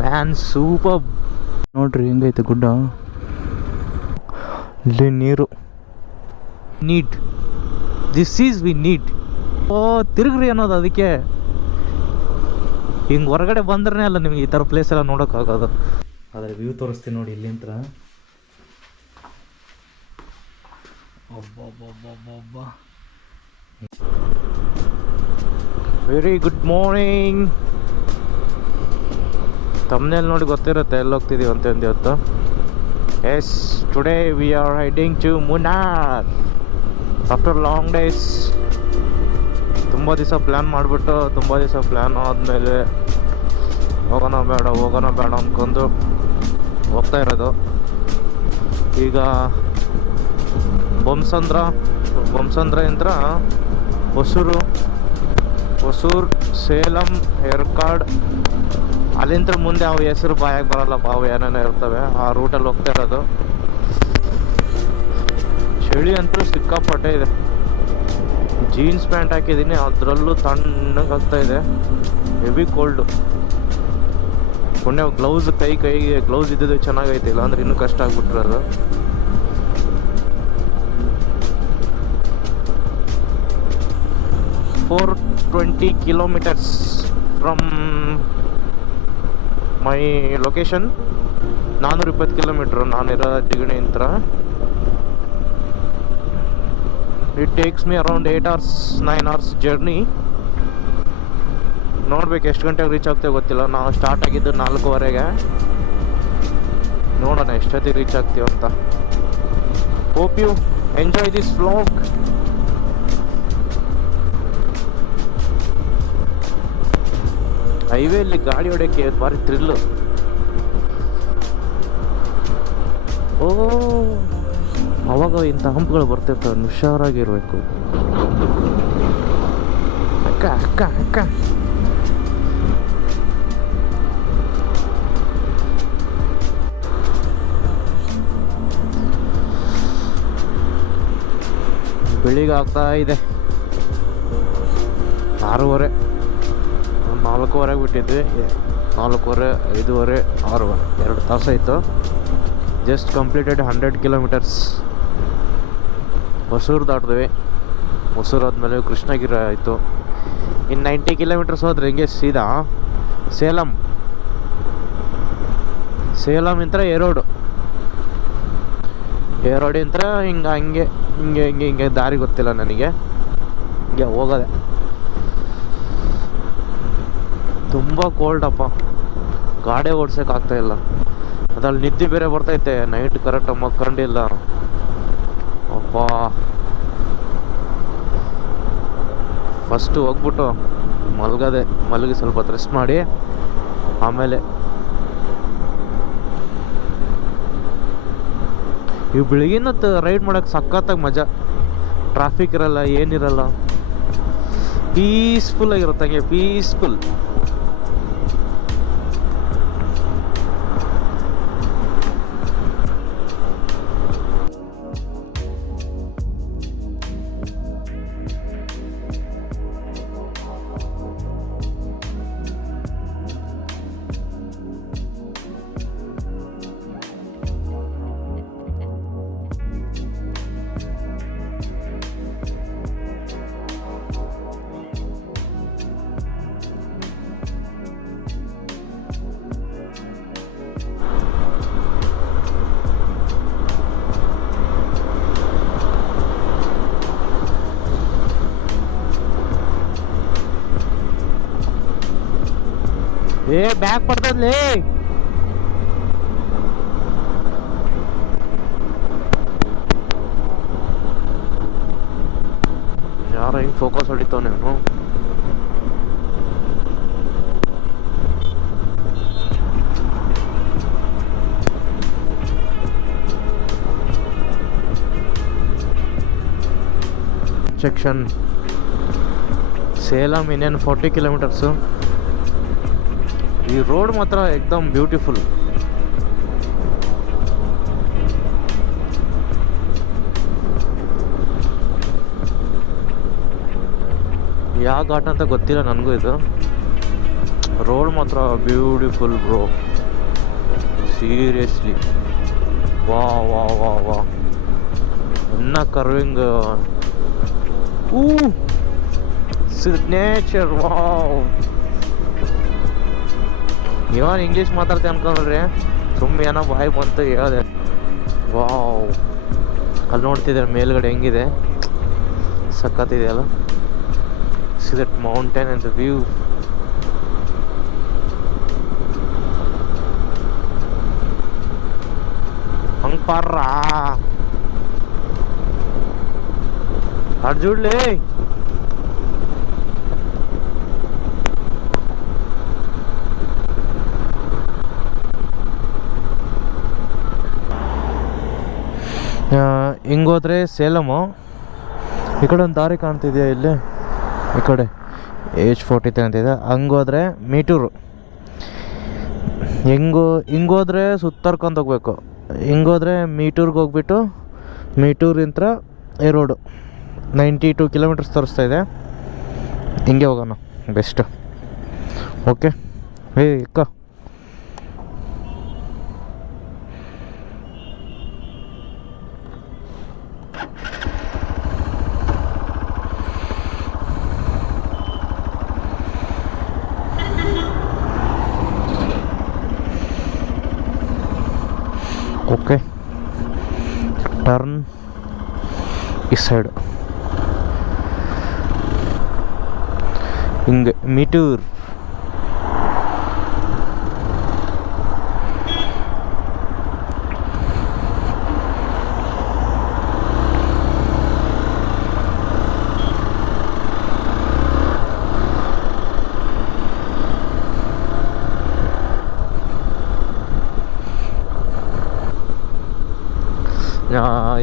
Man super. ನೋಡ್ರಿ ಹೆಂಗೈತೆ ಗುಡ್ಡ, ಇಲ್ಲಿ ನೀರು. Need, this is we need. ಓ ತಿರುಗ್ರಿ ಅನ್ನೋದು ಅದಕ್ಕೆ. ಹಿಂಗೆ ಹೊರಗಡೆ ಬಂದ್ರೆ ಅಲ್ಲ ನಿಮ್ಗೆ ಈ ಥರ ಪ್ಲೇಸ್ ಎಲ್ಲ ನೋಡೋಕ್ಕಾಗೋದು. ಆದರೆ ವ್ಯೂ ತೋರಿಸ್ತೀನಿ ನೋಡಿ ಇಲ್ಲಿಂದ. ಒಬ್ಬೊಬ್ಬೊಬ್ಬೊಬ್ಬ. Very good morning. ತಮ್ಮನೇಲಿ ನೋಡಿ ಗೊತ್ತಿರುತ್ತೆ ಎಲ್ಲಿ ಹೋಗ್ತಿದ್ದೀವಿ ಅಂತಂದು ಇವತ್ತು. Yes, today we are heading to Munnar after long days. ತುಂಬ ದಿವಸ ಪ್ಲ್ಯಾನ್ ಮಾಡಿಬಿಟ್ಟು, ತುಂಬ ದಿವಸ ಪ್ಲ್ಯಾನ್ ಆದಮೇಲೆ ಹೋಗೋಣ ಬೇಡ ಅಂದ್ಕೊಂಡು ಹೋಗ್ತಾ ಇರೋದು. ಈಗ ಬೊಮ್ಮಸಂದ್ರದಿಂದ ಹೊಸೂರು, ಸೇಲಂ, ಏರ್ಕಾಡ್, ಅಲ್ಲಿಂದ ಮುಂದೆ ಅವು ಹೆಸರು ಬಾಯಾಗಿ ಬರಲ್ಲಪ್ಪ, ಅವು ಏನೇನೋ ಇರ್ತವೆ. ಆ ರೂಟಲ್ಲಿ ಹೋಗ್ತಾ ಇರೋದು. ಚಳಿ ಅಂತೂ ಸಿಕ್ಕಾಪಟ್ಟೆ ಇದೆ. ಜೀನ್ಸ್ ಪ್ಯಾಂಟ್ ಹಾಕಿದ್ದೀನಿ, ಅದರಲ್ಲೂ ತಣ್ಣಗೆ ಆಗ್ತಾ ಇದೆ. Heavy cold. ಪುಣ್ಯ ಗ್ಲೌಸ್, ಕೈಗೆ ಗ್ಲೌಸ್ ಇದ್ದಿದ್ದು ಚೆನ್ನಾಗೈತೆ, ಇಲ್ಲ ಅಂದ್ರೆ ಇನ್ನೂ ಕಷ್ಟ ಆಗ್ಬಿಟ್ಟಿರೋದು. For 20 kilometers from my location. 420 kilometers ನಾನಿರೋ ಜಿಗಣಿ ಅಂತ. It takes me around 8 hours 9 hours journey. ನೋಡ್ಬೇಕು ಎಷ್ಟು ಗಂಟೆಗೆ ರೀಚ್ ಆಗ್ತೇವೆ ಗೊತ್ತಿಲ್ಲ. ನಾವು ಸ್ಟಾರ್ಟ್ ಆಗಿದ್ದು 4:15. ನೋಡೋಣ ಎಷ್ಟೊತ್ತಿಗೆ ರೀಚ್ ಆಗ್ತೀವಿ ಅಂತ. Hope you enjoy this vlog. ಹೈವೇಲಿ ಗಾಡಿ ಹೊಡೆಯೋಕ್ಕೆ ಭಾರಿ ಥ್ರಿಲ್ಲು. ಓ, ಅವಾಗ ಇಂಥ ಹಂಪ್ಗಳು ಬರ್ತಿರ್ತವೆ, ಹುಷಾರಾಗಿರ್ಬೇಕು. ಅಕ್ಕ ಅಕ್ಕ ಅಕ್ಕ ಬೆಳಿಗ್ಗೆ ಆಗ್ತಾ ಇದೆ 6:15. 4:15 ಬಿಟ್ಟಿದ್ವಿ. 4:15, 5:15, 6, 2 ತಾಸಾಯಿತು. Just completed 100 kilometers. ಹೊಸೂರು ದಾಟಿದ್ವಿ. ಹೊಸೂರು ಆದಮೇಲೆ ಕೃಷ್ಣಗಿರಿ ಆಯಿತು. ಇನ್ನು 90 kilometers ಹೋದ್ರೆ ಹಿಂಗೆ ಸೀದಾ ಸೇಲಂ ಇಂತ್ರ ಏರೋಡಿಂತ್ರ ಹಿಂಗೆ ದಾರಿ ಗೊತ್ತಿಲ್ಲ ನನಗೆ, ಹಿಂಗೆ ಹೋಗೋದೆ. ತುಂಬ ಕೋಲ್ಡಪ್ಪ, ಗಾಡಿ ಓಡ್ಸೋಕ್ಕಾಗ್ತಾಯಿಲ್ಲ. ಅದ್ರಲ್ಲಿ ನಿದ್ದೆ ಬೇರೆ ಬರ್ತೈತೆ. ನೈಟ್ ಕರೆಕ್ಟಾಗಿ ಮಕ್ಕೊಂಡಿಲ್ಲ ಅಪ್ಪ. ಫಸ್ಟು ಹೋಗ್ಬಿಟ್ಟು ಮಲಗಿ ಸ್ವಲ್ಪ ಹೊತ್ತು ರೆಸ್ಟ್ ಮಾಡಿ ಆಮೇಲೆ ಇವು ಬೆಳಗಿನ ರೈಡ್ ಮಾಡೋಕ್ಕೆ ಸಖತ್ತಾಗಿ ಮಜಾ. ಟ್ರಾಫಿಕ್ ಇರಲ್ಲ, ಏನಿರಲ್ಲ, ಪೀಸ್ಫುಲ್ ಆಗಿರುತ್ತೆ. ಹಂಗೆ ಪೀಸ್ಫುಲ್. ಬ್ಯಾಗ್ ಬರ್ತದ್ಲೇ. ಯಾರ ಹಿಂಗೆ ಫೋಕಸ್ ಹೊಡಿತಾವ ನೀನು. ಸೆಕ್ಷನ್ ಸೇಲಂ ಇನ್ನೇನು 40 kilometers. ಈ ರೋಡ್ ಮಾತ್ರ ಎಕ್ದಮ್ ಬ್ಯೂಟಿಫುಲ್. ಯಾವ ಘಾಟ್ ಅಂತ ಗೊತ್ತಿಲ್ಲ ನನಗೂ. ಇದು ರೋಡ್ ಮಾತ್ರ ಬ್ಯೂಟಿಫುಲ್ ಬ್ರೋ, ಸೀರಿಯಸ್ಲಿ. ವಾ ವಾ ವಾ ವಾ, ಇನ್ನ ಕರ್ವಿಂಗ್, ಸಿಗ್ನೇಚರ್. ವಾವ್, ಇವನ್ ಇಂಗ್ಲೀಷ್ ಮಾತಾಡ್ತೆ ಅನ್ಕೊಂಡ್ರಿ, ಸುಮ್ಮನೆ ಏನೋ ಬಾಯಿ ಬಂತು ಹೇಳಿದೆ. ವಾವ್, ಅಲ್ಲಿ ನೋಡ್ತಿದ್ದಾರೆ ಮೇಲ್ಗಡೆ ಹೆಂಗಿದೆ, ಸಕ್ಕತ್ತಿದೆಯಲ್ಲ. See that mountain and the view. ಹಂಗೆ ಪಾರ್ರ ಅರ್ಜುಡ್ಲಿ. ಹಿಂಗೋದ್ರೆ ಸೇಲಮು. ಈ ಕಡೆ ಒಂದು ದಾರಿ ಕಾಣ್ತಿದೆಯಾ ಇಲ್ಲಿ, ಈ ಕಡೆ H43 ಅಂತಿದೆ. ಹಂಗೋದ್ರೆ ಮೀಟೂರು. ಹಿಂಗೋದ್ರೆ ಸುತ್ತರ್ಕೊಂಡು ಹೋಗ್ಬೇಕು. ಹಿಂಗೋದ್ರೆ ಮೀಟೂರ್ಗೆ ಹೋಗ್ಬಿಟ್ಟು ಮೀಟೂರಿಂತ್ರ ರೋಡು 92 ಕಿಲೋಮೀಟರ್ಸ್ ತೋರಿಸ್ತಾ ಇದೆ. ಹಿಂಗೆ ಹೋಗೋಣ ಬೆಸ್ಟ್. ಓಕೆ, ಇಕ್ಕ ಓಕೆ. ಟರ್ನ್ ಈ ಸೈಡ್, ಹಿಂಗೆ ಮೀಟೂರ್.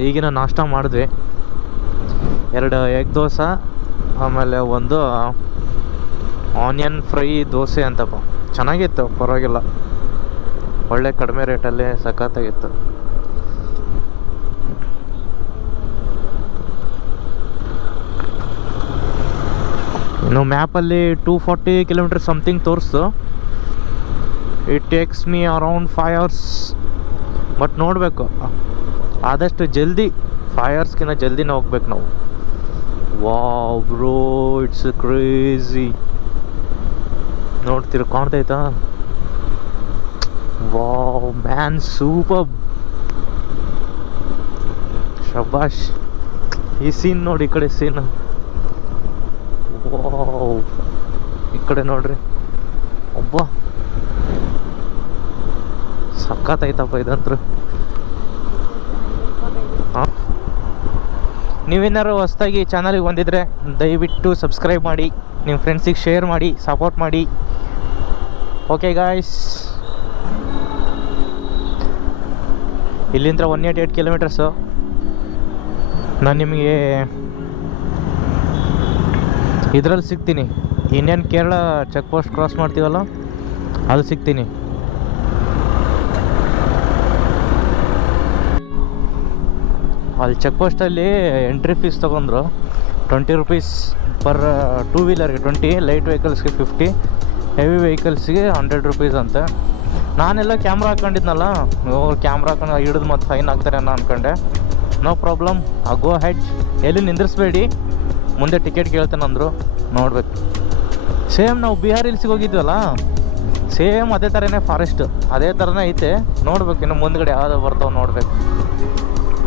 ಈಗಿನ ನಾಷ್ಟ ಮಾಡಿದ್ವಿ, 2 ಎಗ್ ದೋಸೆ, ಆಮೇಲೆ ಒಂದು ಆನಿಯನ್ ಫ್ರೈ ದೋಸೆ ಅಂತಪ್ಪ. ಚೆನ್ನಾಗಿತ್ತು, ಪರವಾಗಿಲ್ಲ, ಒಳ್ಳೆ ಕಡಿಮೆ ರೇಟಲ್ಲಿ ಸಖತ್ತಾಗಿತ್ತು. ಇನ್ನು ಮ್ಯಾಪಲ್ಲಿ 240 ಕಿಲೋಮೀಟರ್ ಸಮಥಿಂಗ್ ತೋರಿಸ್ತು. It takes me around 5 hours. But ನೋಡಬೇಕು, ಆದಷ್ಟು ಜಲ್ದಿ 5 hours ಜಲ್ದಿನೇ ಹೋಗ್ಬೇಕು ನಾವು. Wow bro, it's crazy. ನೋಡ್ತೀರ, ಕಾಣ್ತೈತಾ? ವಾವ್ ಮ್ಯಾನ್, ಸೂಪರ್, ಶಬಾಷ್. ಈ ಸೀನ್ ನೋಡಿ, ಈ ಕಡೆ ಸೀನ್. ವಾವ್, ಈ ಕಡೆ ನೋಡ್ರಿ, ಒಬ್ಬ ಸಖತ್ತೈತಪ್ಪ ಇದಂತೂ. ನೀವೇನಾರು ಹೊಸ್ದಾಗಿ ಚಾನಲಿಗೆ ಬಂದಿದ್ರೆ ದಯವಿಟ್ಟು ಸಬ್ಸ್ಕ್ರೈಬ್ ಮಾಡಿ, ನಿಮ್ಮ ಫ್ರೆಂಡ್ಸಿಗೆ ಶೇರ್ ಮಾಡಿ, ಸಪೋರ್ಟ್ ಮಾಡಿ. ಓಕೆ ಗಾಯ್ಸ್, ಇಲ್ಲಿಂದ 188 ಕಿಲೋಮೀಟರ್ಸು. ನಾನು ನಿಮಗೆ ಇದರಲ್ಲಿ ಸಿಗ್ತೀನಿ, ಇನ್ನೇನು ಕೇರಳ ಚೆಕ್ ಪೋಸ್ಟ್ ಕ್ರಾಸ್ ಮಾಡ್ತೀವಲ್ಲ ಅಲ್ಲಿ ಸಿಗ್ತೀನಿ. ಅಲ್ಲಿ ಚೆಕ್ ಪೋಸ್ಟಲ್ಲಿ ಎಂಟ್ರಿ ಫೀಸ್ ತೊಗೊಂಡ್ರು 20 rupees ಪರ್ 2 wheelerಗೆ 20, ಲೈಟ್ ವೆಹಿಕಲ್ಸ್ಗೆ 50, ಹೆವಿ ವೆಹಿಕಲ್ಸ್ಗೆ 100 rupees ಅಂತೆ. ನಾನೆಲ್ಲ ಕ್ಯಾಮ್ರಾ ಹಾಕ್ಕೊಂಡಿದ್ನಲ್ಲ, ಕ್ಯಾಮ್ರಾ ಹಾಕೊಂಡು ಹಿಡಿದು ಮತ್ತು ಫೈನ್ ಹಾಕ್ತಾರೆ ಅನ್ನೋ ಅಂದ್ಕೊಂಡೆ. ನೋ ಪ್ರಾಬ್ಲಮ್, ಗೋ ಹೆಡ್, ಎಲ್ಲಿ ನಿಂದಿರಿಸ್ಬೇಡಿ, ಮುಂದೆ ಟಿಕೆಟ್ ಕೇಳ್ತೇನೆ ಅಂದರು. ನೋಡ್ಬೇಕು, ಸೇಮ್ ನಾವು ಬಿಹಾರ್ ಹಿಲ್ಸಿಗೆ ಹೋಗಿದ್ವಲ್ಲ, ಸೇಮ್ ಅದೇ ಥರನೇ ಫಾರೆಸ್ಟ್, ಅದೇ ಥರನೇ ಐತೆ. ನೋಡ್ಬೇಕು, ಇನ್ನು ಮುಂದ್ಗಡೆ ಯಾವ್ದು ಬರ್ತಾವೆ ನೋಡ್ಬೇಕು.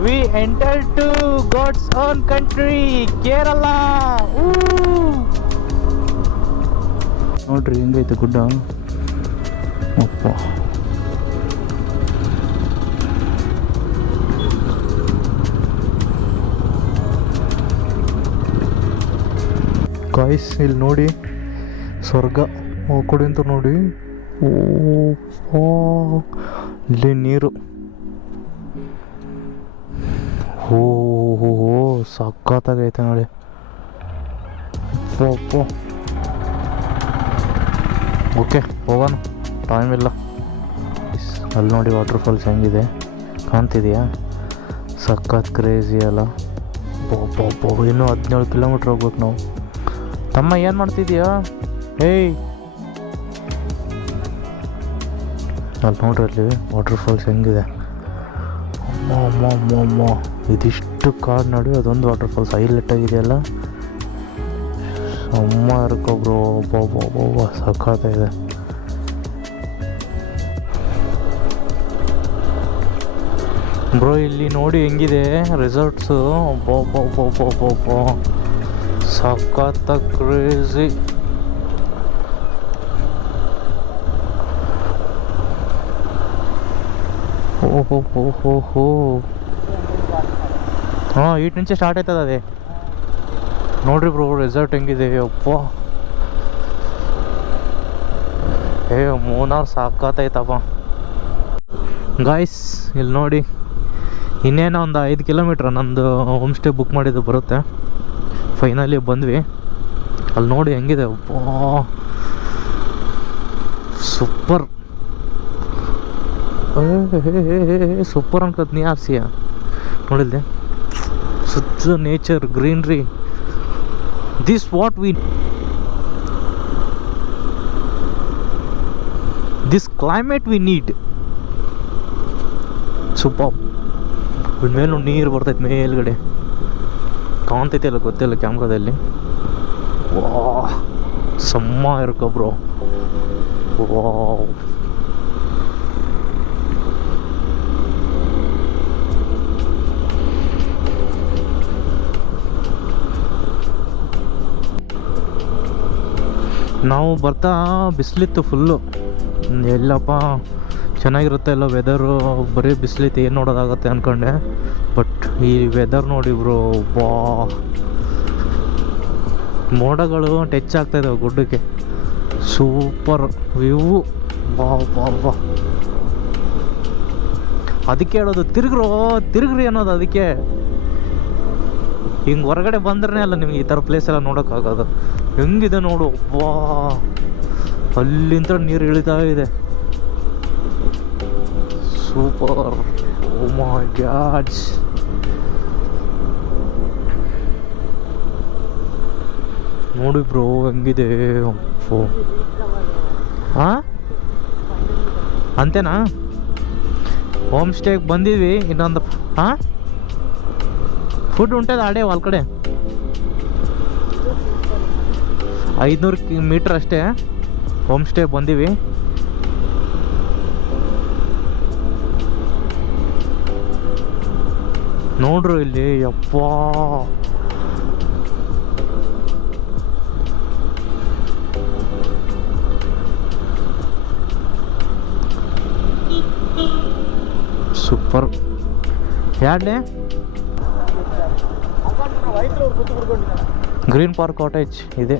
We entered to God's own country, Kerala. ನೋಡ್ರಿ ಹೆಂಗೈತೆ ಗುಡ್ಡ. ಅಪ್ಪ, ಗಾಯ್ಸ್ ಇಲ್ಲಿ ನೋಡಿ, ಸ್ವರ್ಗ ಆ ಕಡೆ ಅಂತ ನೋಡಿ. ಇಲ್ಲಿ ನೀರು, ಓಹೋ ಸಖತ್ತಾಗೈತೆ ನೋಡಿ. ಓಕೆ ಹೋಗೋಣ, ಟೈಮ್ ಇಲ್ಲ. ಅಲ್ಲಿ ನೋಡಿ ವಾಟರ್ ಫಾಲ್ಸ್ ಹೆಂಗಿದೆ, ಕಾಣ್ತಿದೆಯಾ? ಸಖತ್ ಕ್ರೇಜಿ ಅಲ್ಲ. ಇನ್ನೂ 17 ಕಿಲೋಮೀಟ್ರ್ ಹೋಗ್ಬೇಕು ನಾವು. ತಮ್ಮ ಏನು ಮಾಡ್ತಿದ್ದೀಯಾ? ಏಯ್ ಅಲ್ಲಿ ನೋಡ್ರಿ ಅಲ್ಲಿ ವಾಟರ್ ಫಾಲ್ಸ್ ಹೆಂಗಿದೆ. ಅಮ್ಮ ಇದಿಷ್ಟು ಕಾಡು ನಡುವೆ ಅದೊಂದು ವಾಟರ್ ಫಾಲ್ಸ್ ಹೈಲೈಟ್ ಆಗಿದೆಯಲ್ಲ. ಅಮ್ಮ ಇರ್ಕೊಬ್ರು ಒಬ್ಬ ಸಖತ್ತಾಗಿದೆ. ಬ್ರೋ ಇಲ್ಲಿ ನೋಡಿ ಹೆಂಗಿದೆ ರೆಸಾರ್ಟ್ಸು. ಒಬ್ಬ ಸಖತ್ತ ಕ್ರೇಜಿ. ಓಹೋ ಹಾಂ ಈಟ್ నుంచి ಸ್ಟಾರ್ಟ್ ಆಯ್ತದ ಅದೇ ನೋಡ್ರಿ ಬ್ರೋ ರೆಸಾರ್ಟ್ ಹೆಂಗಿದೆ. ಅಪ್ಪ ಮೂನಾರ್ ಸಾಕತ್ತೈತಪ್ಪ ಗಾಯ್ಸ್. ಇಲ್ಲಿ ನೋಡಿ ಇನ್ನೇನೋ ಒಂದು 5 ಕಿಲೋಮೀಟ್ರ್ ನಂದು ಹೋಮ್ ಸ್ಟೇ ಬುಕ್ ಮಾಡಿದ್ದು ಬರುತ್ತೆ. ಫೈನಲಿ ಬಂದ್ವಿ. ಅಲ್ಲಿ ನೋಡಿ ಹೆಂಗಿದೆ. ಅಪ್ಪ ಸೂಪರ್ ಸೂಪರ್ ಅನ್ಕತ್ ನೀ ಆರ್ಸಿಯ ನೋಡಿಲ್ದೆ. ಸುತ್ತ nature greenery. This what we this climate we need. Super. ಮೇಲೂ ನೀರು ಬರ್ತೈತೆ ಮೇಲ್ಗಡೆ ಕಾಣ್ತೈತೆ ಅಲ್ಲ ಗೊತ್ತಿಲ್ಲ ಕ್ಯಾಮ್ರಾದಲ್ಲಿ. ವಾ ಸಮ್ಮ ಇರ್ಕೊಬ್ರು. ವಾ ನಾವು ಬರ್ತಾ ಬಿಸಿಲಿತ್ತು ಫುಲ್ಲು. ಎಲ್ಲಪ್ಪ ಚೆನ್ನಾಗಿರುತ್ತೆ ಎಲ್ಲ ವೆದರು, ಬರೀ ಬಿಸಿಲಿತ್ತು ಏನು ನೋಡೋದಾಗತ್ತೆ ಅಂದ್ಕೊಂಡೆ. ಬಟ್ ಈ ವೆದರ್ ನೋಡಿ ಬ್ರೋ, ಬಾ ಮೋಡಗಳು ಟಚ್ ಆಗ್ತಾಯಿದ್ದಾವೆ ಗುಡ್ಡಕ್ಕೆ. Super view. ಬಾ ಬಾ ಬಾ ಅದಕ್ಕೆ ಹೇಳೋದು ತಿರುಗ್ರಿ ಅನ್ನೋದು. ಅದಕ್ಕೆ ಹಿಂಗೆ ಹೊರಗಡೆ ಬಂದ್ರೆ ಅಲ್ಲ ನಿಮ್ಗೆ ಈ ಥರ ಪ್ಲೇಸ್ ಎಲ್ಲ ನೋಡೋಕ್ಕಾಗೋದು. ಹೆಂಗಿದೆ ನೋಡು. ವಾ ಅಲ್ಲಿಂದ ನೀರು ಇಳಿತಾ ಇದೆ. ಸೂಪರ್. ಓ ಮೈ ಗಾಡ್. ನೋಡಿ ಬ್ರೋ ಹೆಂಗಿದೆ. ಅಪ್ಪೋ ಹಾಂ ಅಂತೇನಾ. ಹೋಮ್ ಸ್ಟೇಗೆ ಬಂದಿದ್ವಿ. ಇನ್ನೊಂದು ಹಾಂ ಫುಡ್ ಉಂಟದ ಆಡೇ ಅಲ್ ಕಡೆ 500 ಮೀಟ್ರ್ ಅಷ್ಟೇ ಹೋಮ್ ಸ್ಟೇ ಬಂದೀವಿ. ನೋಡ್ರು ಇಲ್ಲಿ. ಯಪ್ಪ ಸೂಪರ್. ಯಾಡ್ಲೆ ಗ್ರೀನ್ ಪಾರ್ಕ್ ಕಾಟೇಜ್ ಇದೆ.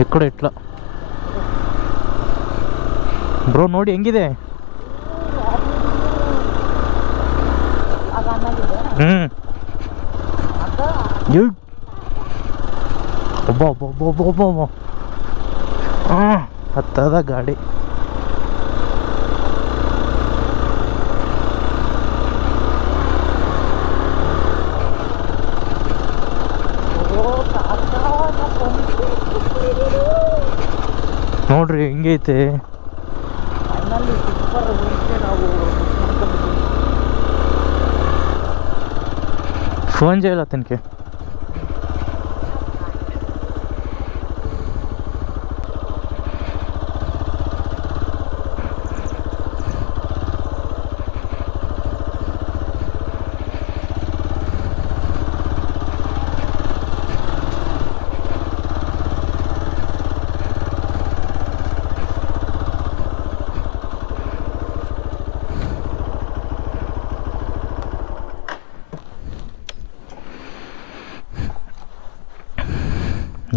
ಈ ಕಡೆ ಇಟ್ಲ ಬ್ರೋ ನೋಡಿ ಹೆಂಗಿದೆ. ಒಬ್ಬ ಹತ್ತದ ಗಾಡಿ. ನೋಡ್ರಿ ಹೆಂಗೈತೆ. ಫೋನ್ చేయಲ್ಲ ತನಕ.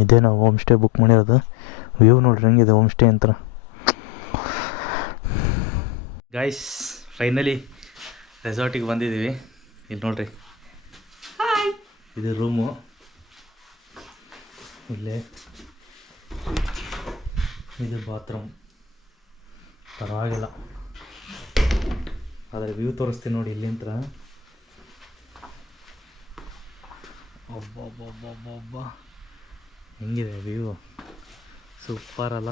ಇದೇ ನಾವು ಹೋಮ್ ಸ್ಟೇ ಬುಕ್ ಮಾಡಿರೋದು. ವ್ಯೂ ನೋಡ್ರಿ ಹೆಂಗಿದೆ ಹೋಮ್ ಸ್ಟೇ ಅಂತ. ಗೈಸ್ ಫೈನಲಿ ರೆಸಾರ್ಟಿಗೆ ಬಂದಿದ್ದೀವಿ. ಇಲ್ಲಿ ನೋಡ್ರಿ ಇದು ರೂಮು. ಇಲ್ಲೇ ಇದು ಬಾತ್ರೂಮ್. ಪರವಾಗಿಲ್ಲ, ಆದರೆ ವ್ಯೂ ತೋರಿಸ್ತೀನಿ ನೋಡಿ ಇಲ್ಲಿಂದ. ಅಬ್ಬಬ್ಬಬ್ಬಬ್ಬಬ್ಬ ಹೆಂಗಿದೆ ವ್ಯೂ, ಸೂಪರ್ ಅಲ್ಲ?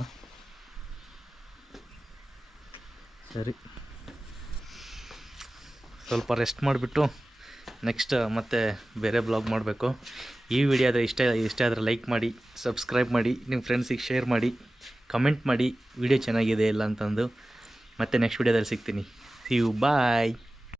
ಸರಿ, ಸ್ವಲ್ಪ ರೆಸ್ಟ್ ಮಾಡಿಬಿಟ್ಟು ನೆಕ್ಸ್ಟ್ ಮತ್ತೆ ಬೇರೆ ಬ್ಲಾಗ್ ಮಾಡಬೇಕು. ಈ ವಿಡಿಯೋ ಆದರೆ ಇಷ್ಟ ಆದರೆ ಲೈಕ್ ಮಾಡಿ, ಸಬ್ಸ್ಕ್ರೈಬ್ ಮಾಡಿ, ನಿಮ್ಮ ಫ್ರೆಂಡ್ಸಿಗೆ ಶೇರ್ ಮಾಡಿ, ಕಮೆಂಟ್ ಮಾಡಿ ವಿಡಿಯೋ ಚೆನ್ನಾಗಿದೆ ಇಲ್ಲ ಅಂತಂದು. ಮತ್ತೆ ನೆಕ್ಸ್ಟ್ ವಿಡಿಯೋದಲ್ಲಿ ಸಿಗ್ತೀನಿ. See you, bye.